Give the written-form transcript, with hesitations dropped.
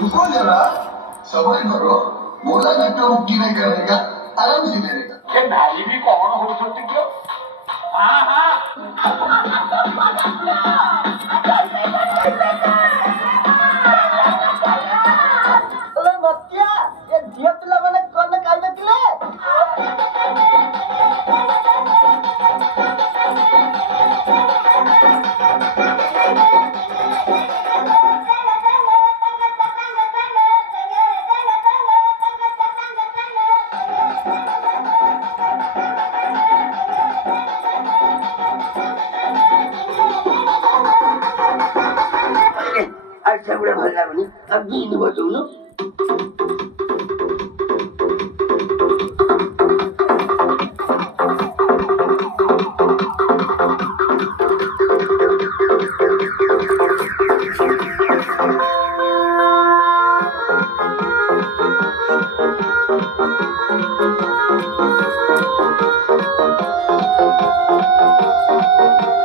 रुको जरा, सबर करो। बोला ना क्यों रुकी नहीं करने का, आराम से करेगा। ये नाली भी कौन हो सकती क्यों? हाँ हाँ अरे मक्या ये दिया तुला मैंने कौन काय बेतले अच्छा बडे भल्ला म्हणे अगदी बसवून